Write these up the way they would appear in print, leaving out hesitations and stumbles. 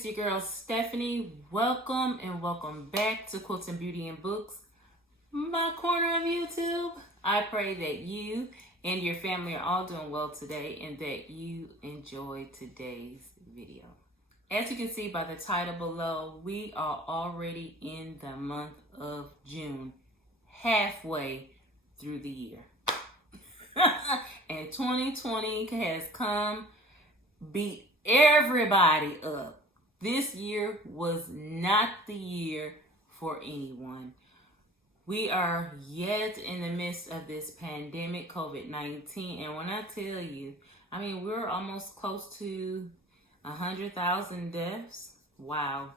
it's your girl Stephanie. Welcome and welcome back to Quilting Beauty and Books, my corner of YouTube. I pray that you and your family are all doing well today and that you enjoy today's video. As you can see by the title below, we are already in the month of June, halfway through the year. And 2020 has come, beat everybody up. This year was not the year for anyone. We are yet in the midst of this pandemic, COVID-19. And when I tell you, we're almost close to 100,000 deaths. Wow.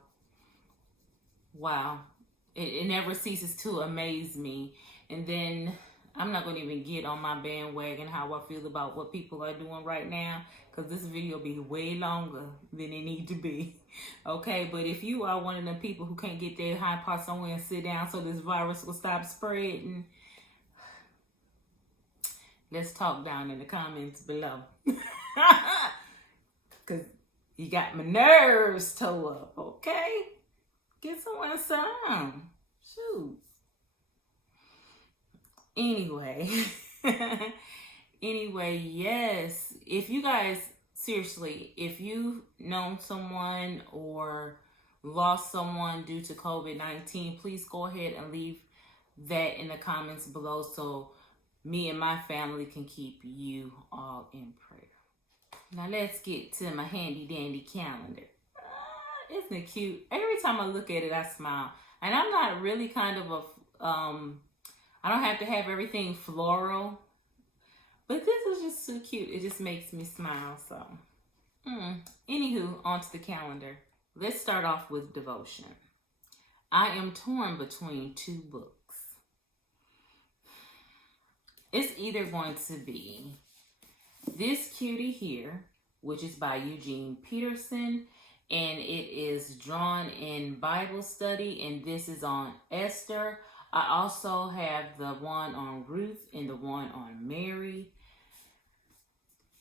It never ceases to amaze me. And then I'm not going to even get on my bandwagon how I feel about what people are doing right now, because this video will be way longer than it need to be. Okay, but if you are one of them people who can't get their high part somewhere and sit down so this virus will stop spreading, let's talk down in the comments below. Because you got my nerves tore up, okay? Get somewhere and sit down. Shoot. Anyway, yes, if you guys, seriously, if you've known someone or lost someone due to COVID-19, please go ahead and leave that in the comments below so me and my family can keep you all in prayer. Now let's get to my handy dandy calendar. Isn't it cute? Every time I look at it, I smile. And I'm not really kind of I don't have to have everything floral, but this is just so cute. It just makes me smile. So, anywho, onto the calendar. Let's start off with devotion. I am torn between two books. It's either going to be this cutie here, which is by Eugene Peterson, and it is drawn in Bible study, and this is on Esther. I also have the one on Ruth and the one on Mary.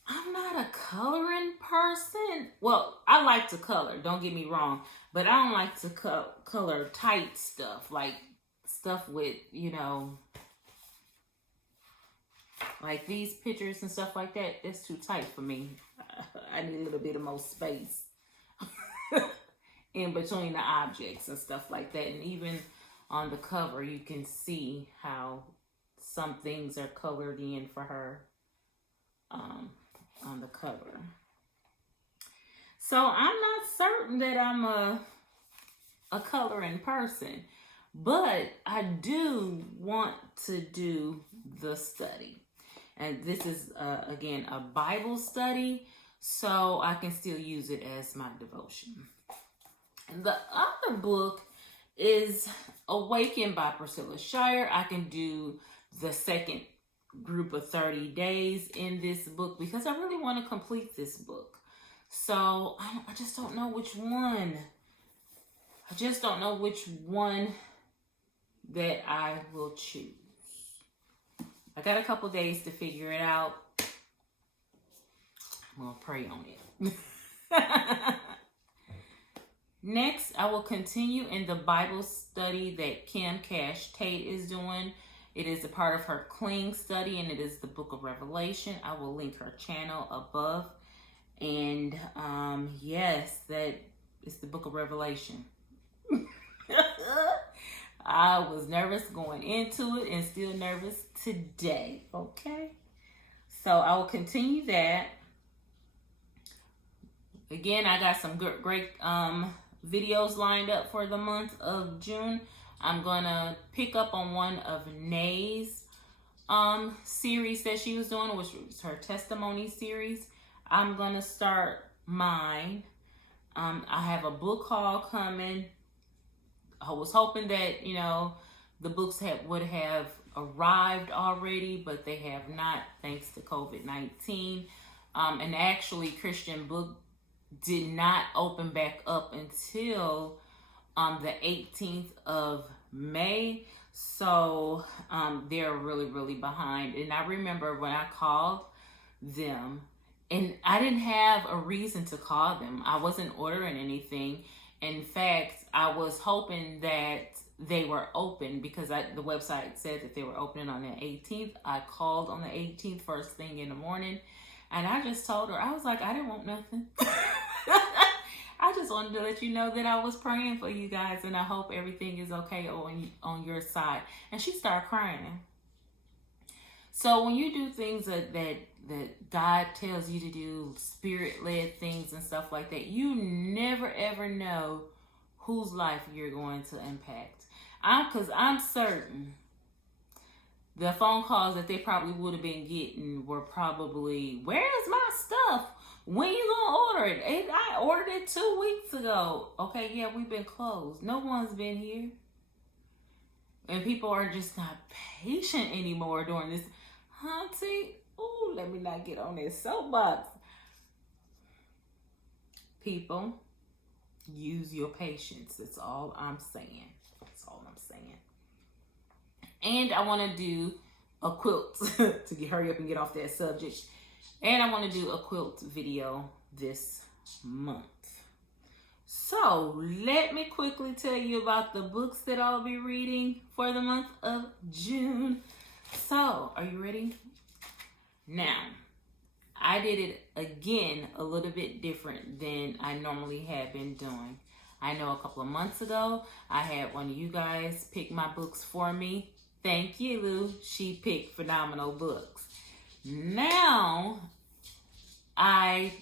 I'm not a coloring person. Well, I like to color, don't get me wrong, but I don't like to color tight stuff, like stuff with, like these pictures and stuff like that. That's too tight for me. I need a little bit of more space in between the objects and stuff like that. And even on the cover, you can see how some things are colored in for her on the cover. So I'm not certain that I'm a coloring person, but I do want to do the study. And this is, again, a Bible study, so I can still use it as my devotion. And the other book is Awakened by Priscilla Shirer. I can do the second group of 30 days in this book because I really want to complete this book. So I just don't know which one. I just don't know which one that I will choose. I got a couple days to figure it out. I'm going to pray on it. Next, I will continue in the Bible study that Kim Cash Tate is doing. It is a part of her Cling study, and it is the book of Revelation. I will link her channel above. And yes, that is the book of Revelation. I was nervous going into it and still nervous today, okay? So I will continue that. Again, I got some great videos lined up for the month of June. I'm gonna pick up on one of Nay's series that she was doing, which was her testimony series. I'm gonna start mine. I have a book haul coming. I was hoping that the books would have arrived already, but they have not, thanks to COVID-19. And actually, Christian Book did not open back up until the 18th of May. So they're really, really behind. And I remember when I called them And I didn't have a reason to call them. I wasn't ordering anything. In fact, I was hoping that they were open because the website said that they were opening on the 18th. I called on the 18th first thing in the morning, and I just told her, I was like, I didn't want nothing. I just wanted to let you know that I was praying for you guys, and I hope everything is okay on your side. And she started crying. So when you do things that God tells you to do, spirit-led things and stuff like that, you never ever know whose life you're going to impact. Because I'm certain the phone calls that they probably would have been getting were probably, where's my stuff? When you gonna order it? I ordered it 2 weeks ago. Okay, yeah, we've been closed. No one's been here. And people are just not patient anymore during this. Auntie, ooh, let me not get on this soapbox. People, use your patience. That's all I'm saying. That's all I'm saying. And I want to do a quilt to hurry up and get off that subject. And I want to do a quilt video this month. So let me quickly tell you about the books that I'll be reading for the month of June. So, are you ready? Now, I did it again a little bit different than I normally have been doing. I know a couple of months ago, I had one of you guys pick my books for me. Thank you, Lou. She picked phenomenal books. Now, I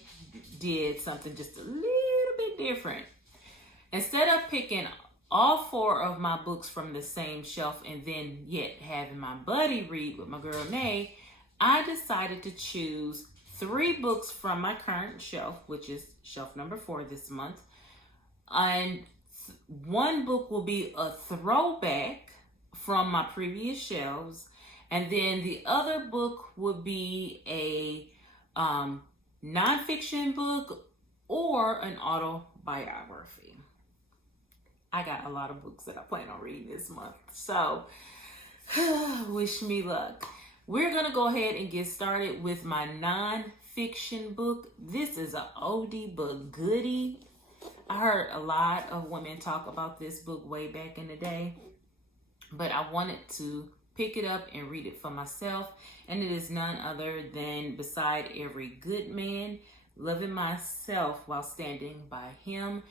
did something just a little bit different. Instead of picking all 4 of my books from the same shelf and then yet having my buddy read with my girl Nay, I decided to choose 3 books from my current shelf, which is shelf number 4 this month. And 1 book will be a throwback from my previous shelves. And then the other book would be a nonfiction book or an autobiography. I got a lot of books that I plan on reading this month. So, wish me luck. We're going to go ahead and get started with my nonfiction book. This is an oldie but goodie. I heard a lot of women talk about this book way back in the day, but I wanted to pick it up and read it for myself. And it is none other than Beside Every Good Man, Loving Myself While Standing by Him.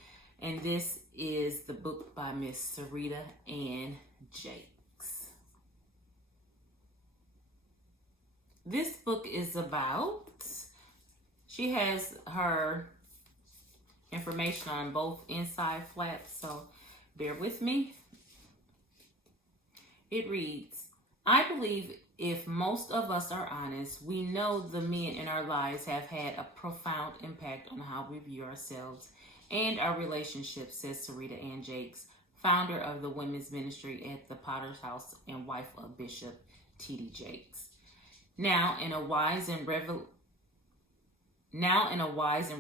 And this is the book by Miss Sarita Ann Jakes. This book is about, she has her information on both inside flaps, so bear with me. It reads, I believe if most of us are honest, we know the men in our lives have had a profound impact on how we view ourselves and our relationships, says Sarita Ann Jakes, founder of the women's ministry at the Potter's House and wife of Bishop T.D. Jakes. Now, in a wise and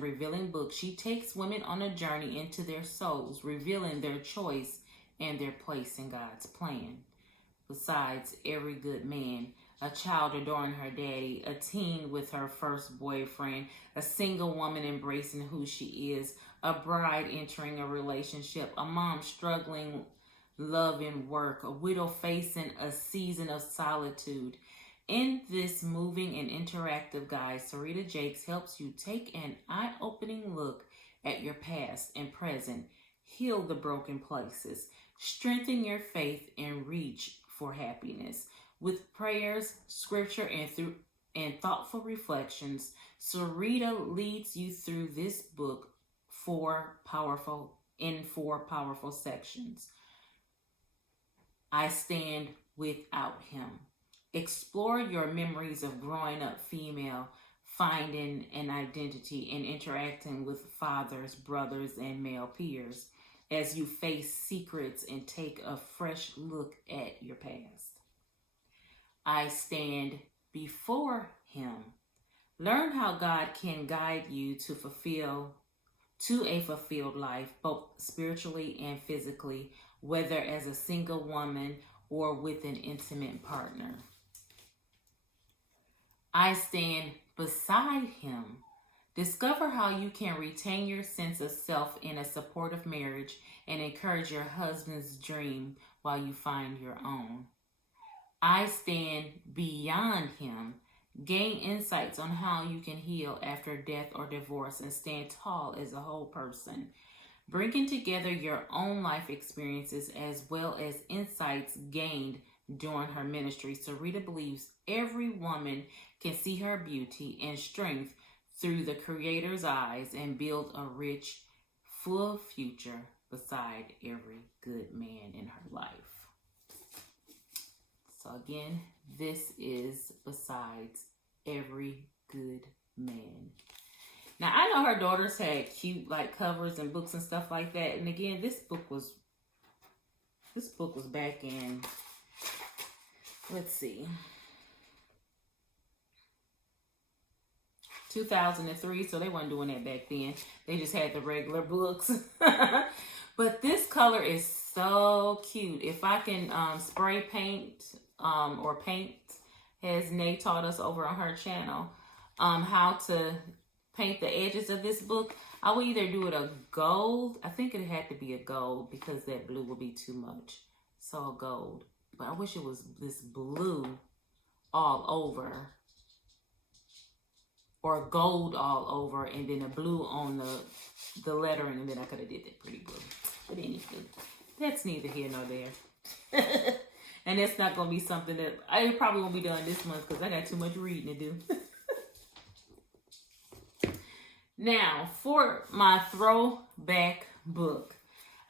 revealing book, she takes women on a journey into their souls, revealing their choice and their place in God's plan. Besides every good man, a child adoring her daddy, a teen with her first boyfriend, a single woman embracing who she is, a bride entering a relationship, a mom struggling love and work, a widow facing a season of solitude. In this moving and interactive guide, Sarita Jakes helps you take an eye-opening look at your past and present, heal the broken places, strengthen your faith, and reach for happiness. With prayers, scripture, and thoughtful reflections, Sarita leads you through this book in 4 powerful sections. I stand without him. Explore your memories of growing up female, finding an identity, and interacting with fathers, brothers, and male peers as you face secrets and take a fresh look at your past. I stand before him. Learn how God can guide you to a fulfilled life, both spiritually and physically, whether as a single woman or with an intimate partner. I stand beside him. Discover how you can retain your sense of self in a supportive marriage and encourage your husband's dream while you find your own. I stand beyond him. Gain insights on how you can heal after death or divorce and stand tall as a whole person. Bringing together your own life experiences as well as insights gained during her ministry, Sarita believes every woman can see her beauty and strength through the Creator's eyes and build a rich, full future beside every good man in her life. So again, this is besides every good man. Now, I know her daughters had cute like covers and books and stuff like that. And again, this book was back in, let's see, 2003, so they weren't doing that back then. They just had the regular books. But this color is so cute. If I can spray paint or paint, as Nay taught us over on her channel, how to paint the edges of this book, I will either do it a gold. I think it had to be a gold because that blue would be too much. So a gold. But I wish it was this blue all over, or gold all over, and then a blue on the lettering, and then I could have did that pretty blue. But anyway, that's neither here nor there. And that's not going to be something that I probably won't be done this month because I got too much reading to do. Now, for my throwback book,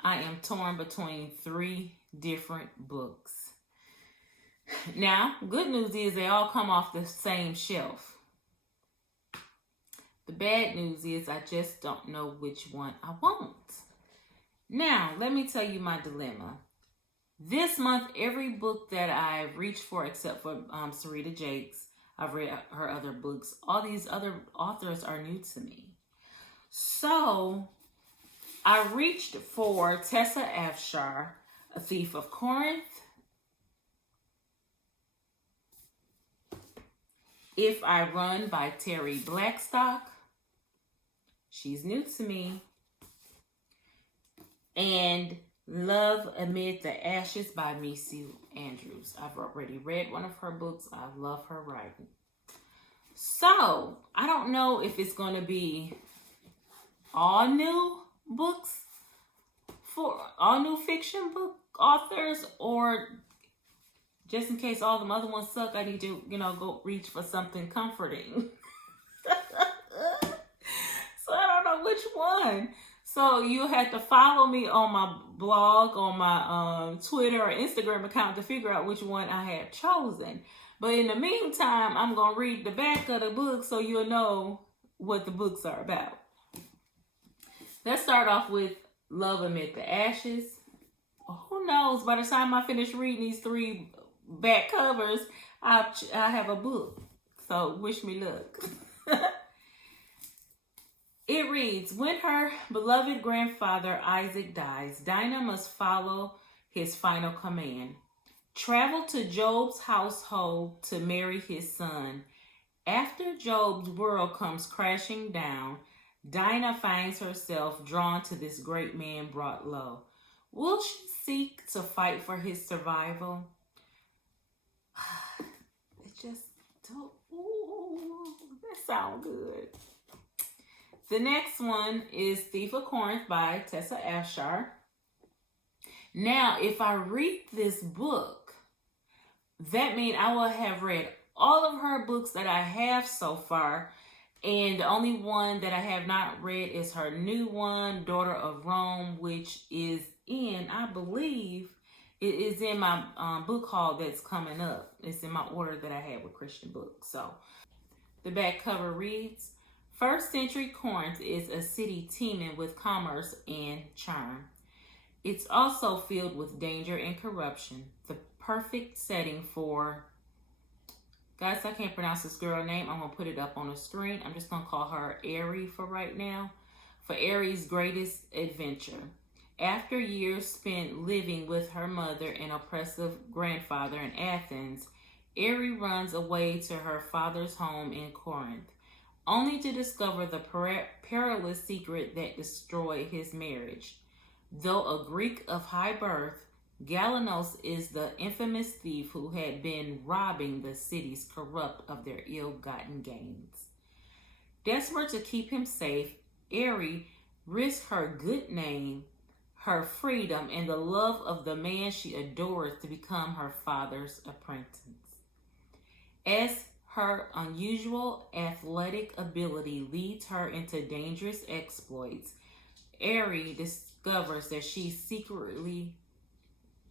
I am torn between 3 different books. Now, good news is they all come off the same shelf. The bad news is I just don't know which one I want. Now, let me tell you my dilemma. This month, every book that I've reached for, except for Sarita Jakes, I've read her other books. All these other authors are new to me. So, I reached for Tessa Afshar, A Thief of Corinth, If I Run by Terry Blackstock. She's new to me. And Love Amid the Ashes by Missy Andrews. I've already read one of her books. I love her writing. So, I don't know if it's going to be all new books for all new fiction book authors, or just in case all them other ones suck, I need to, go reach for something comforting. So I don't know which one. So you have to follow me on my blog, on my Twitter or Instagram account to figure out which one I have chosen. But in the meantime, I'm going to read the back of the book so you'll know what the books are about. Let's start off with Love Amid the Ashes. Who knows, by the time I finish reading these 3 back covers, I have a book. So wish me luck. It reads, when her beloved grandfather Isaac dies, Dinah must follow his final command. Travel to Job's household to marry his son. After Job's world comes crashing down, Dinah finds herself drawn to this great man brought low. Will she seek to fight for his survival? It just don't, that sounds good. The next one is Thief of Corinth by Tessa Afshar. Now, if I read this book, that means I will have read all of her books that I have so far. And the only one that I have not read is her new one, Daughter of Rome, which is in, I believe, it is in my book haul that's coming up. It's in my order that I had with Christian books. So the back cover reads, First century Corinth is a city teeming with commerce and charm. It's also filled with danger and corruption. The perfect setting for, guys, I can't pronounce this girl name. I'm going to put it up on the screen. I'm just going to call her Aerie for right now. For Aerie's greatest adventure. After years spent living with her mother and oppressive grandfather in Athens, Aerie runs away to her father's home in Corinth, only to discover the perilous secret that destroyed his marriage. Though a Greek of high birth, Galanos is the infamous thief who had been robbing the cities corrupt of their ill-gotten gains. Desperate to keep him safe, Eri risked her good name, her freedom, and the love of the man she adores to become her father's apprentice. As her unusual athletic ability leads her into dangerous exploits, Eri discovers that she secretly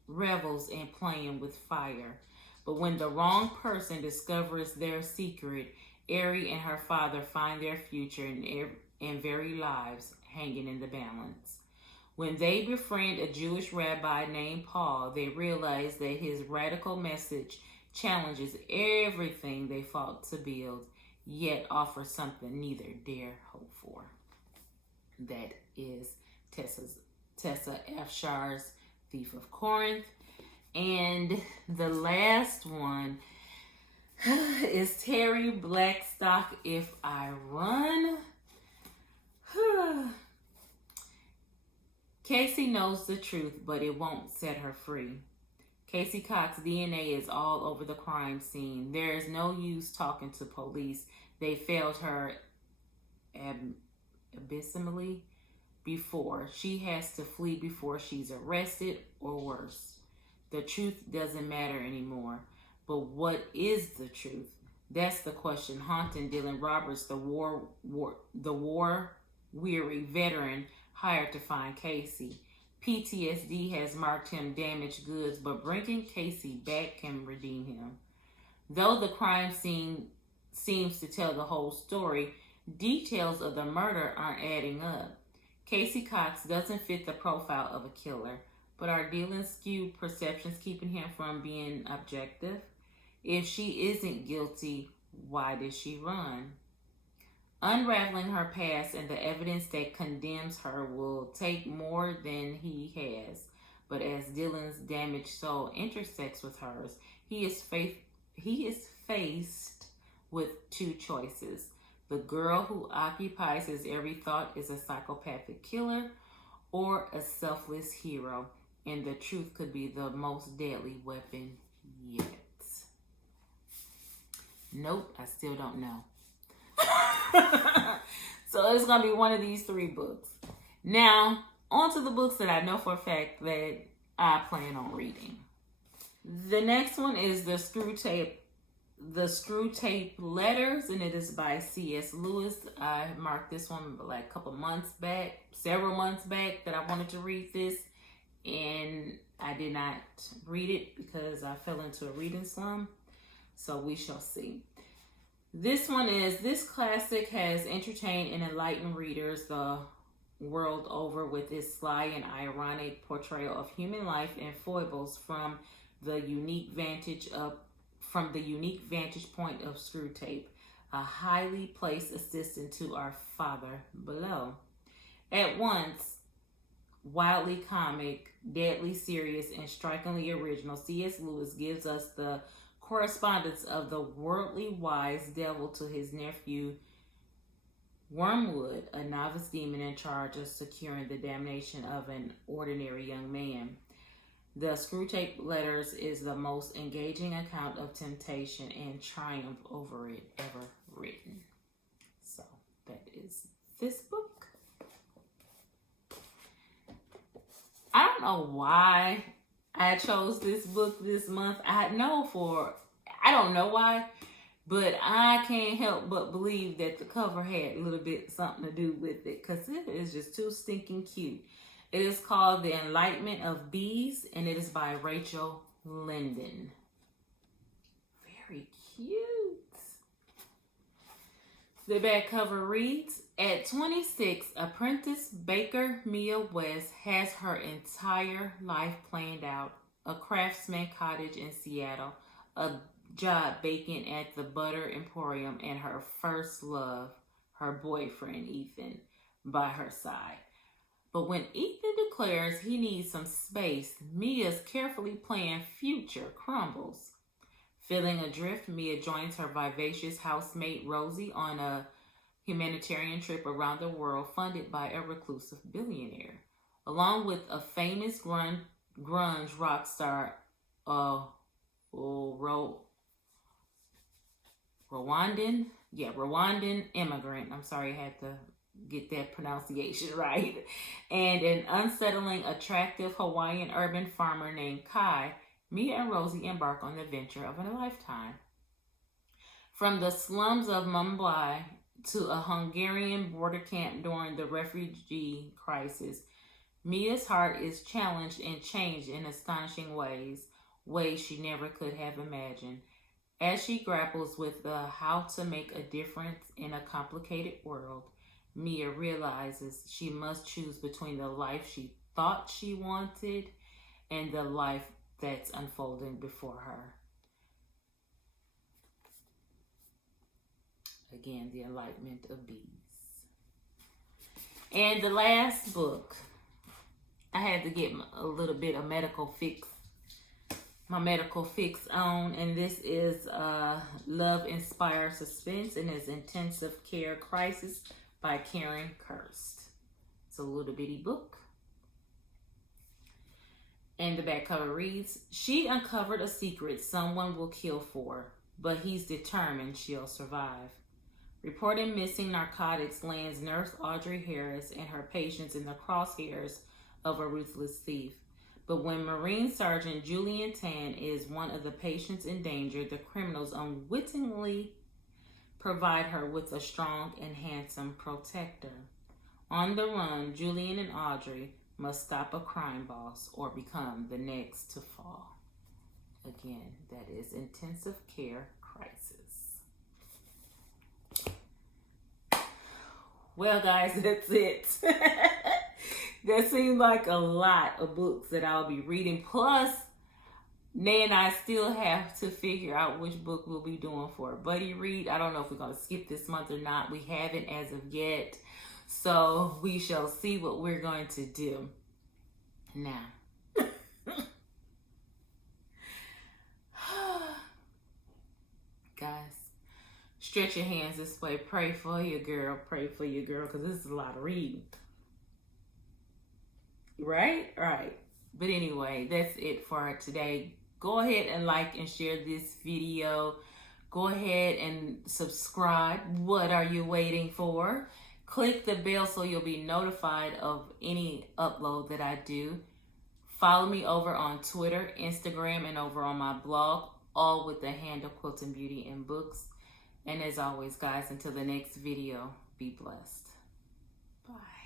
revels in playing with fire. But when the wrong person discovers their secret, Eri and her father find their future and very lives hanging in the balance. When they befriend a Jewish rabbi named Paul, they realize that his radical message challenges everything they fought to build, yet offers something neither dare hope for. That is Tessa Afshar's Thief of Corinth. And the last one is Terry Blackstock, If I Run. Casey knows the truth, but it won't set her free. Casey Cox's DNA is all over the crime scene. There is no use talking to police. They failed her abysmally before. She has to flee before she's arrested or worse. The truth doesn't matter anymore. But what is the truth? That's the question haunting Dylan Roberts, the war-weary veteran hired to find Casey. PTSD has marked him damaged goods, but bringing Casey back can redeem him. Though the crime scene seems to tell the whole story, details of the murder aren't adding up. Casey Cox doesn't fit the profile of a killer, but are Dylan's skewed perceptions keeping him from being objective? If she isn't guilty, why did she run? Unraveling her past and the evidence that condemns her will take more than he has. But as Dylan's damaged soul intersects with hers, he is faced with two choices. The girl who occupies his every thought is a psychopathic killer or a selfless hero. And the truth could be the most deadly weapon yet. Nope, I still don't know. So it's going to be one of these three books. Now, on to the books that I know for a fact that I plan on reading. The next one is The Screw Tape Letters, and it is by C.S. Lewis. I marked this one like several months back that I wanted to read this, and I did not read it because I fell into a reading slump. So we shall see. This classic has entertained and enlightened readers the world over with its sly and ironic portrayal of human life and foibles from the unique vantage point of Screwtape, a highly placed assistant to our Father below. At once wildly comic, deadly serious, and strikingly original, C.S. Lewis gives us the correspondence of the worldly wise devil to his nephew Wormwood, a novice demon in charge of securing the damnation of an ordinary young man. The Screwtape Letters is the most engaging account of temptation and triumph over it ever written. So that is this book. I don't know why I chose this book this month. I don't know why, but I can't help but believe that the cover had a little bit something to do with it because it is just too stinking cute. It is called The Enlightenment of Bees, and it is by Rachel Linden. Very cute. The back cover reads, at 26, apprentice baker Mia West has her entire life planned out. A craftsman cottage in Seattle, a job baking at the Butter Emporium, and her first love, her boyfriend Ethan, by her side. But when Ethan declares he needs some space, Mia's carefully planned future crumbles. Feeling adrift, Mia joins her vivacious housemate Rosie on a humanitarian trip around the world funded by a reclusive billionaire. Along with a famous grunge rock star, Rwandan immigrant. I'm sorry, I had to get that pronunciation right. And an unsettling, attractive Hawaiian urban farmer named Kai, Mia and Rosie embark on the venture of a lifetime. From the slums of Mumbai to a Hungarian border camp during the refugee crisis, Mia's heart is challenged and changed in astonishing ways she never could have imagined. As she grapples with how to make a difference in a complicated world, Mia realizes she must choose between the life she thought she wanted and the life that's unfolding before her. Again, The Enlightenment of Bees. And the last book, I had to get a little bit of my medical fix on, and this is Love Inspired Suspense and His Intensive Care Crisis by Karen Kirst. It's a little bitty book. And the back cover reads, she uncovered a secret someone will kill for, but he's determined she'll survive. Reporting missing narcotics lands nurse Audrey Harris and her patients in the crosshairs of a ruthless thief. But when Marine Sergeant Julian Tan is one of the patients in danger, the criminals unwittingly provide her with a strong and handsome protector. On the run, Julian and Audrey must stop a crime boss or become the next to fall. Again, that is Intensive Care Crisis. Well, guys, that's it. That seemed like a lot of books that I'll be reading. Plus, Nay and I still have to figure out which book we'll be doing for a buddy read. I don't know if we're going to skip this month or not. We haven't as of yet. So we shall see what we're going to do. Now, guys, stretch your hands this way. Pray for your girl. Pray for your girl, because this is a lot of reading. Right? But anyway, that's it for today. Go ahead and like and share this video. Go ahead and subscribe. What are you waiting for? Click the bell so you'll be notified of any upload that I do. Follow me over on Twitter, Instagram, and over on my blog, all with the handle Quilting Beauty and Books. And as always, guys, until the next video, be blessed. Bye.